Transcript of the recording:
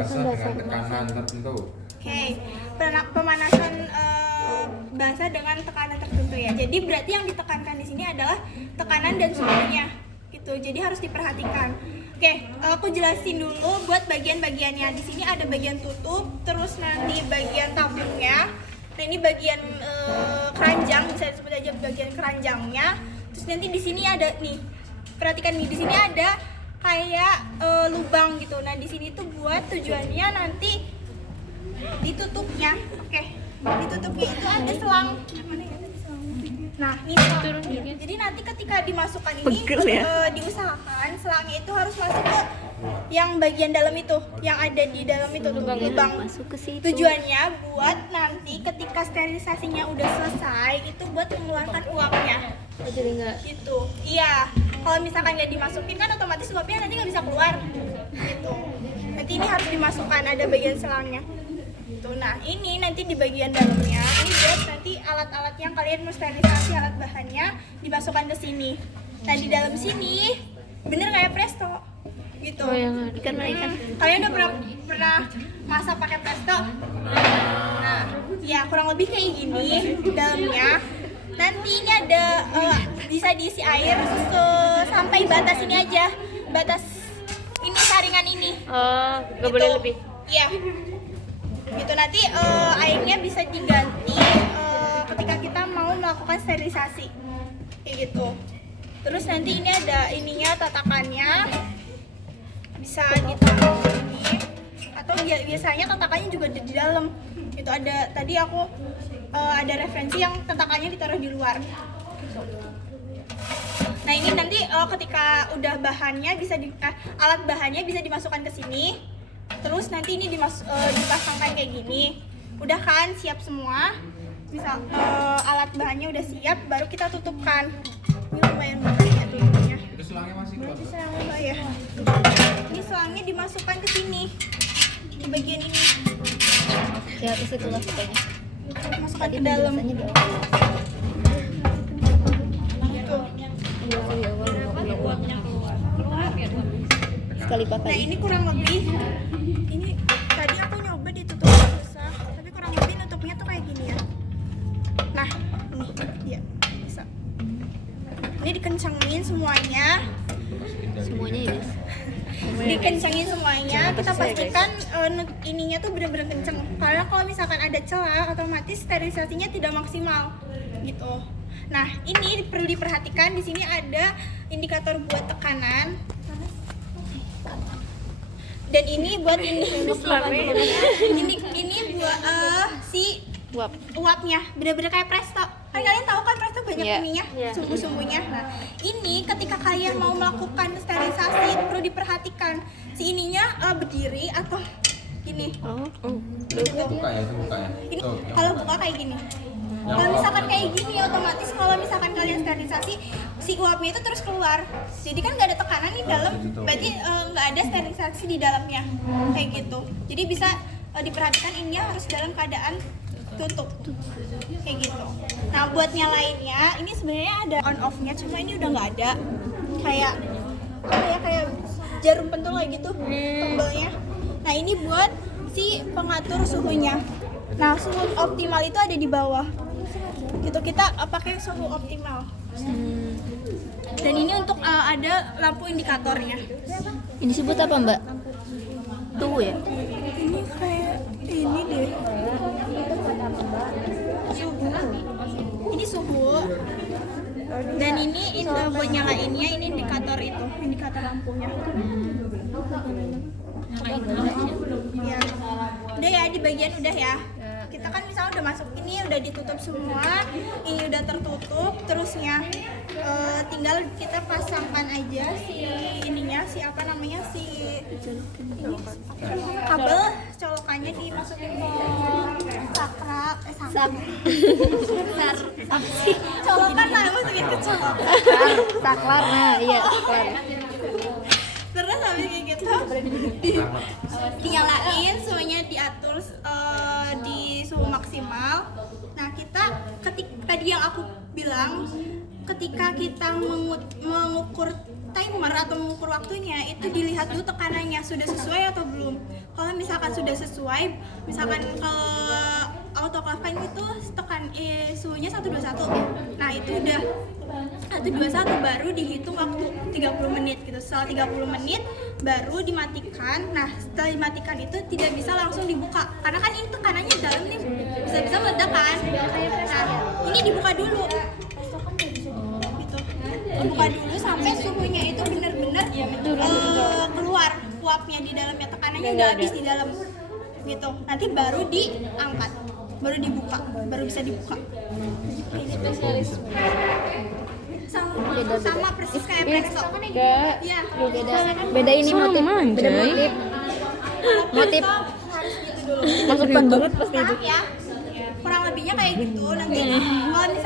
basah dengan tekanan tertentu. Oke, pemanasan basah dengan tekanan tertentu ya. Jadi berarti yang ditekankan di sini adalah tekanan dan suhunya, gitu. Jadi harus diperhatikan. Oke, aku jelasin dulu buat bagian-bagiannya. Di sini ada bagian tutup, terus nanti bagian tabungnya. Nah ini bagian keranjang, bisa disebut aja bagian keranjangnya. Terus nanti di sini ada nih, perhatikan nih, di sini ada kayak lubang gitu. Nah di sini tuh buat tujuannya nanti ditutupnya. Oke, ditutupnya itu ada selang. Mana ya tadi selangnya? Nah ini selang. Jadi nanti ketika dimasukkan ini diusahakan selangnya itu harus masuk ke yang bagian dalam itu, yang ada di dalam itu tuh lubang. Masuk ke situ. Tujuannya buat nanti ketika sterilisasinya udah selesai itu buat mengeluarkan uapnya. Jadi enggak Gitu. Iya. Kalau misalkan nggak dimasukin kan otomatis uapnya nanti nggak bisa keluar. Gitu. Nanti ini harus dimasukkan, ada bagian selangnya. Tuh, nah ini nanti di bagian dalamnya ini buat nanti alat-alat yang kalian mau sterilisasi, alat bahannya dimasukkan ke sini. Nah di dalam sini bener kayak presto gitu. ikan. Kalian udah pernah masak pakai presto? Nah ya kurang lebih kayak gini dalamnya. Nanti ini ada bisa diisi air sampai batas ini aja, batas ini saringan ini. Oh, nggak Gitu. boleh lebih. Iya. Gitu nanti airnya bisa diganti ketika kita mau melakukan sterilisasi. Kayak gitu. Terus nanti ini ada ininya, tatakannya. Bisa ditaruh ini atau biasanya tatakannya juga ada di dalam. Itu ada tadi aku ada referensi yang tatakannya ditaruh di luar. Nah, ini nanti ketika udah bahannya bisa alat bahannya bisa dimasukkan ke sini. Terus nanti ini dipasangkan kayak gini. Udah kan siap semua. Misal alat bahannya udah siap, baru kita tutupkan. Ini lumayan banyak ya tutupnya. Itu selangnya masih kuat. Berarti selangnya ya. Ini selangnya dimasukkan ke sini. Di bagian ini. Ya, isi keluar pokoknya. Masukkan ke dalam. Biasanya di awal. Gitu. Di awal. Sekali Nah, pakai. ini kurang lebih. Ini tadi aku nyoba ditutup susah, tapi kurang lebih nutupnya tuh kayak gini ya. Nah, ini dia bisa. Ini dikencangin semuanya. Semuanya ya, guys. Dikencangin semuanya, kita pastikan ininya tuh bener-bener kenceng. Karena kalau misalkan ada celah, otomatis sterilisasinya tidak maksimal gitu. Nah, ini perlu diperhatikan, di sini ada indikator buat tekanan. Dan ini buat ini buat si uapnya, bener-bener kayak presto. Kan kalian tahu kan presto banyak ininya, sumbu-sumbunya. Nah, ini ketika kalian mau melakukan sterilisasi perlu diperhatikan si ininya berdiri atau gini. Buka ya, itu buka ya. Ini Tuh, yang kalau buka. buka kayak gini. Kalau misalkan kayak gini, otomatis kalau misalkan kalian sterilisasi si uapnya itu terus keluar. Jadi kan nggak ada tekanan di dalam, berarti nggak ada sterilisasi di dalamnya, kayak gitu. Jadi bisa diperhatikan ininya harus dalam keadaan tutup, kayak gitu. Nah buat nyalainnya, ini sebenarnya ada on off-nya, cuma ini udah nggak ada. Kayak jarum pentul kayak gitu, tombolnya. Nah ini buat si pengatur suhunya. Nah suhu optimal itu ada di bawah. Gitu kita pakai suhu optimal. Dan ini untuk ada lampu indikatornya. Ini sebut apa, Mbak? Suhu ya? Ini kayak ini deh. Ini suhu. Dan ini buat nyalainnya ini indikator itu, indikator lampunya. Ya. Udah ya di bagian udah ya. Kita kan misalnya udah masuk ini udah ditutup semua, ini udah tertutup, terusnya tinggal kita pasangkan aja si ininya, si apa namanya si ini, kabel colokannya dimasukin ke sakral, colokan lah masukin ke colokan. Saklar, nah iya saklar. Terus habis kayak gitu dinyalain, suhunya diatur di suhu maksimal. Nah kita tadi yang aku bilang, ketika kita mengukur timer atau mengukur waktunya itu dilihat dulu tekanannya sudah sesuai atau belum. Kalau misalkan misalkan sudah sesuai, misalkan kalau autoclave kan itu suhunya 121. Nah itu udah 121 baru dihitung waktu 30 menit gitu. Setelah 30 menit baru dimatikan. Nah setelah dimatikan itu tidak bisa langsung dibuka karena kan ini tekanannya dalam nih, bisa-bisa meledak kan. Nah ini dibuka dulu gitu. Dibuka dulu sampai suhunya itu benar-benar keluar uapnya di dalamnya, tekanannya udah habis di dalam gitu. Nanti baru diangkat, baru dibuka, baru bisa dibuka. Ini spesialis. Sama persis kayak presto. Iya. Beda ini motif. Beda motif. Motif. Harus gitu dulu. Masuk banget pasti itu. Ya. Kurang lebihnya kayak gitu. Nanti kalau misalnya